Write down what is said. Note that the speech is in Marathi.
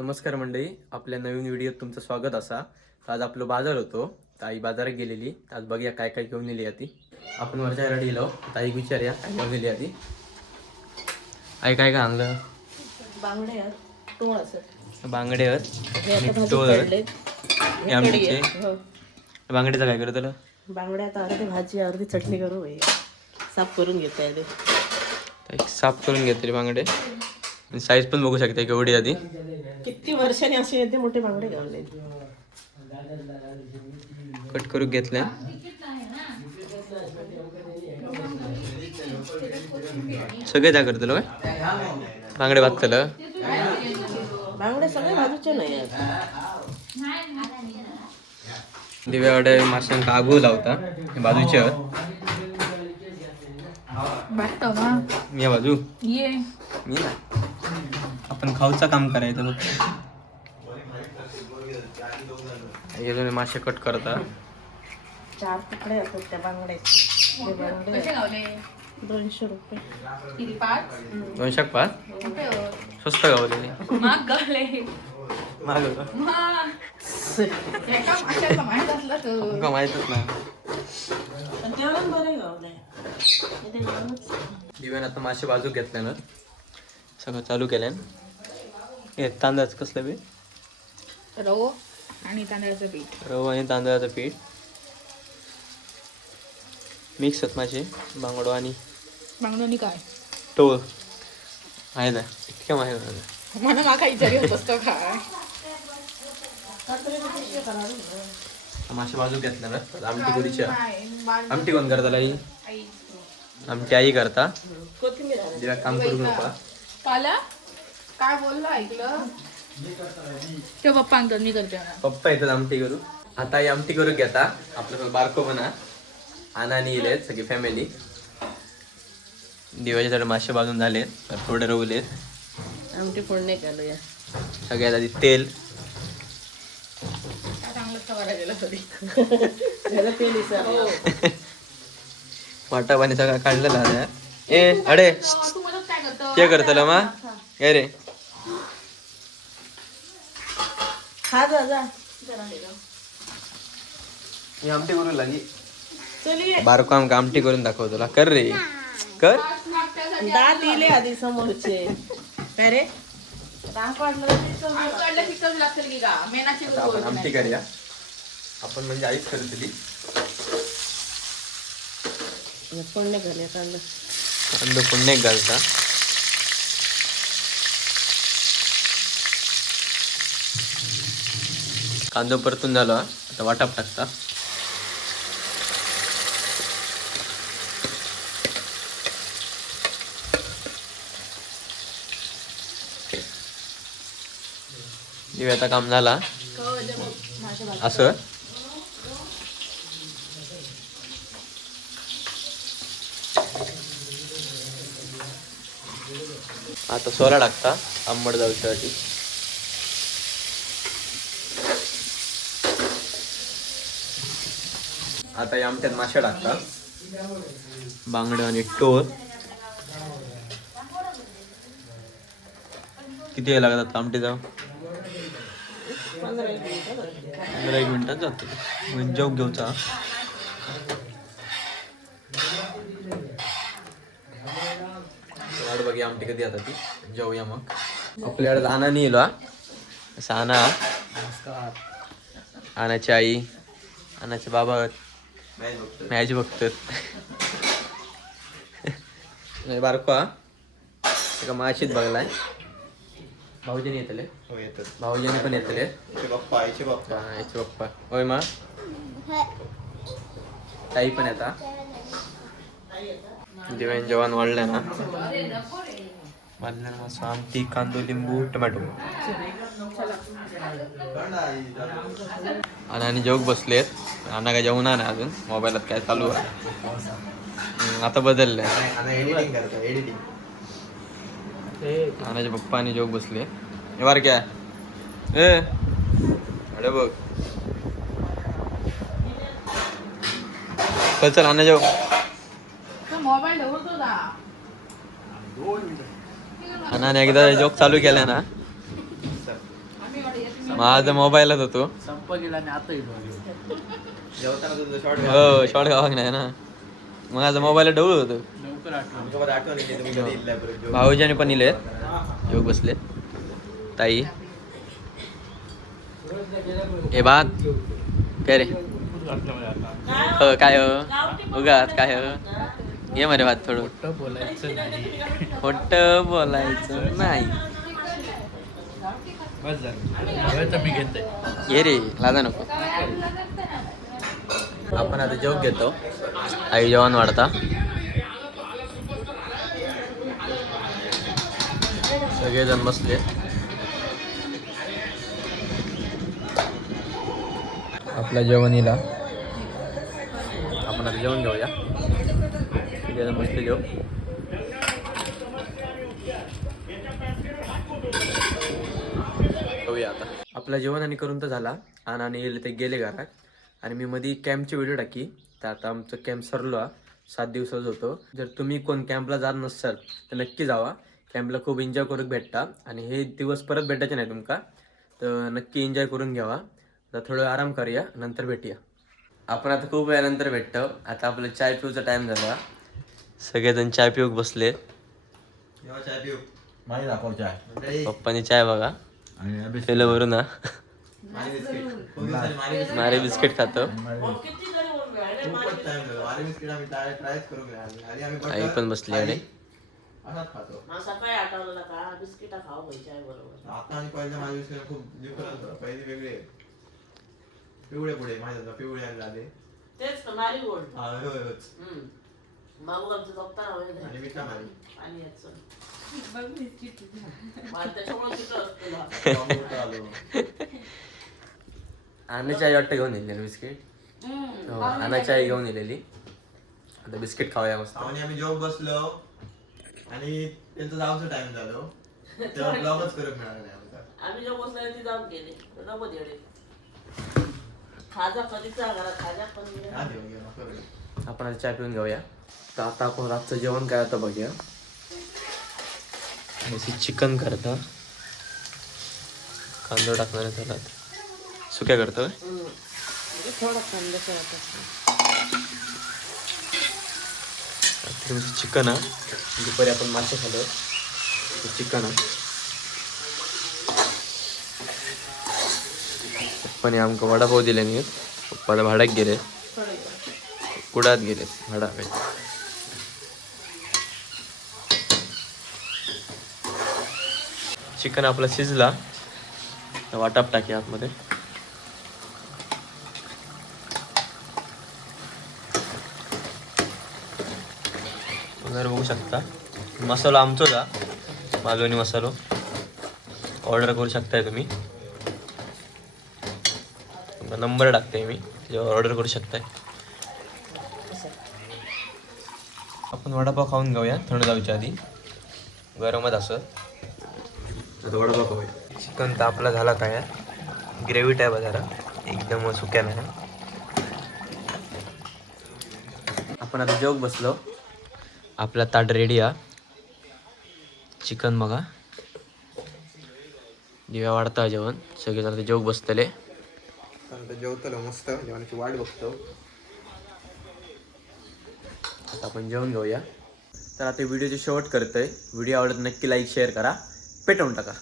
नमस्कार मंडळी आपल्या नवीन व्हिडिओत तुमचं स्वागत असा. आज आपलं बाजार होतो तर आई बाजारात गेलेली. आज बघूया काय काय घेऊन नेली ती आपण वरच्या घरात गेलो ताईक विचारूया काय घेऊन नेली ती आई काय काय आणलं? बांगडे आहेत टोळ असत बांगडे आहेत हे आता भाजी टोळ. आहेत. पडले हे आमचे हो बांगड्याचं काय करत त्याला? बांगड्या आता अर्धी भाजी अर्धी चटणी करू. हे. साफ करून घेता येते साफ करून घेतली बांगडे. साईज पण बघू शकते केवढी आधी किती वर्षांनी असे येते मोठे बांगडे घालले कट करून घेतले. सगळे त्या करतलो काय बांगडे भाजतलं बांगडे सगळे भाजूचे नाही दिव्याकडे माशांका आगू लावता. बाजूचे आहेत. मी या बाजू? ये. मी ना आपण खाऊचा काम करायचं हे दोन्ही मासे कट करता चार तुकडे असतात त्या बांगड्याचे. बांगडे कसे गावले? दोनशे रुपये. दोनशे पाच? हो. स्वस्त गावलेले महाग गावले. महाग माहितच नाही. दिव्यान आता मासे बाजू घेतल्या ना. सगळं चालू केल्यान हे तांदळाचं कसलं बी? रवो आणि तांदळाचं पीठ. रवा आणि तांदळाचं पीठ. मिक्स आहेत माझे बांगडो आणि बांगडोनी काय? टोळ आहे ना इतक्या माहिती मला माका विचारी होत असतो काय मासे बाजू घेतल्या ना आमटी? बांध- आमटी कोण करता आई आई. आमची आई करता. कोथिंबीर. काम करू नका. काला काय बोललो ऐकलं? ते पप्पा आणतात मी करते ना. पप्पा येतात आमटी करू. आता आमटी करू घेता आपलं बारको म्हणा आनानी येले सगळी फॅमिली दिवाळीचे थोडे मासे बाजून झाले तर थोडे रवलेत. आमटी फोडणे सगळ्यात आधी तेल. वाटा पाणी सगळं काढलेलं आहे ए अडे. तू करतलं मा ये रे? खा जा जा. मी आमटी करू लागी चल ये बारको आमका आमटी करून दाखव तुला. कर रे. कर. दात इले आधी समोरचे. काय रे? आता आपण आमटी करूया. आपण म्हणजे आईच करतली हे फोडणे घालूया कांदो पुण्य घालता. कांदो परतून झालो. आता वाटाप टाकता. दिव्या आता काम झाला. असं. आता सोला टाकता. आंबड जाऊच्यासाठी आता या आमट्यात मासे टाकता बांगड आणि टोळ. किती वेळ लागतात आमटे जाऊ पंधरा एक मिनिटात जातो. म्हणजे जेव घेऊचा वाट बघी आमटी कधी आता ती. जाऊया मग. आपल्याकडे आणा नाही येलो असं आणा. आणाची आई आणाचे बाबा. मॅच बघतात बारको हा? एका माशीत बघलाय. भाऊजीने येतले. हो येतात. भाऊजीने पण येतले. आईचे बाप्पा आईचे हा, पप्पा. होय मा? ताई पण येता. दिव्यान जेवण वाढलंय ना. वाढलं ना आमटी कांदो लिंबू टोमॅटो. आणि आणि जेवक बसलेत. अण्णा काय जेवणार नाही अजून. मोबाईलात काय चालू आहे. आता बदललंय. अण्णाचे पप्पा आणि जेवक बसले हे बार क्या ए अरे बघ. चल चल अण्णा जेव. मोबाईल अण्णाने एकदा जोक चालू केला ना. माझा मोबाईलच होतो. जेवताना तुझं शॉर्ट हो शॉर्ट गावाक नाही ना. मग माझा मोबाईल डवळ होतो. आठवण येते तुम्ही कधी इथल्या बरोबर भाऊजाने पण इले योग बसले. ताई. हे बात काय रे. हो काय हो? उगाच काय हो? ये मरे बात थोडं. खोट बोलायचं नाही. ये रे लादा नको. आपण आता जेवण घेतो. आई जेवण वाढता. सगळेजण बसले. आपल्या जेवणीला. आपण आता जेवण घेऊया. सगळेजण बसले जेव घेऊया आता. आपलं जेवण आणि करून तर झाला. आणि आणि ते गेले घरात. आणि मी मध्ये कॅम्पची व्हिडिओ टाकी. तर आता आमचं कॅम्प सरलो हा. सात दिवसाच होतो. जर तुम्ही कोण कॅम्पला जात नसाल तर नक्की जावा. कॅम्पला खूप एन्जॉय करून भेटता. आणि हे दिवस परत भेटायचे नाही तुमका. तर नक्की एन्जॉय करून घ्यावा. आता थोडं आराम करूया. नंतर भेटूया. आपण आता खूप वेळानंतर भेटतो. आता आपलं चाय पिऊचा टाइम झाला. सगळेजण चाय पिऊक बसले. चाय पिऊ? माझी दाखव चाय. पप्पानी चाय बघा. आणि अभि- पेलं भरून ना Marie biscuit Marie biscuit Marie biscuit खातो. खूपच टाइम झाला मारी बिस्किट आम्ही ट्राय ट्रायच करून घ्या आणि आम्ही आई पण बसली आणि असाच खातो. मला सकाळी आठवलं का? बिस्किटा खाऊ घ्यायच्या आहे बरोबर. आता आणि पहिल्या माझ्या बिस्किट खूप डिफरन्स होता. पहिली वेगळे पिवळे पुढे माझ्या आता पिवळे आणि लाले तेच तर मारी गोल्ड हा होय होय हम्म. बाबू आमचं दप्तर हवे आणि मिठा मारी. पाणी याचं आणि चाय वाटतं घेऊन येलेली बिस्किट. हो आणि चाय घेऊन येलेली आता बिस्किट खाऊया मस्त. आणि आम्ही जॉब बसलो आणि त्यांचं जाऊचं टाइम झालो तेव्हा ब्लॉगच करत मिळाला नाही आमचा. आम्ही जेव्हा बसला ती जाऊन गेले. नको येडे खाजा कधीचा घरात खाजा पण. आपण आता चहा पिऊन घेऊया. तर आता आपण रातचं जेवण काय होतं बघूया. चिकन करता. कांदा टाकणार आहे त्याला. सुक्या करतो थोडं थंड चिकन हा. दुपारी आपण मासे खालो चिकन हा. पप्पाने वडापाव दिले नाही पप्पाला भाड्याक गेले. कुडात गेले. भाडा. चिकन आपला शिजला. वाटाप टाकी आतमध्ये. वगैरे बघू शकता. मसालो आमचोच हा मालवणी मसालो. ऑर्डर करू शकताय तुम्ही. नंबर टाकते मी. त्याच्यावर ऑर्डर करू शकताय. आपण वडापाव खाऊन घेऊया थंड जाऊच्या आधी. गरमच असं. आता वडापाव खाऊया. चिकन तर आपला झाला काय. ग्रेव्ही टाईप आहे जरा. एकदम सुक्या नाही. आपण आता जेवक बसलो. आपला ताट रेडी आ चिकन बघा. दिव्या वाढता जेवण. सगळे जण जेवक बसतले. जेवतलो मस्त. जेवणाची वाट बघतो. आता आपण जेवण घेऊया. तर आता व्हिडिओचे शेवट करतोय. व्हिडिओ आवडत नक्की लाईक शेअर करा. पेटवून टाका.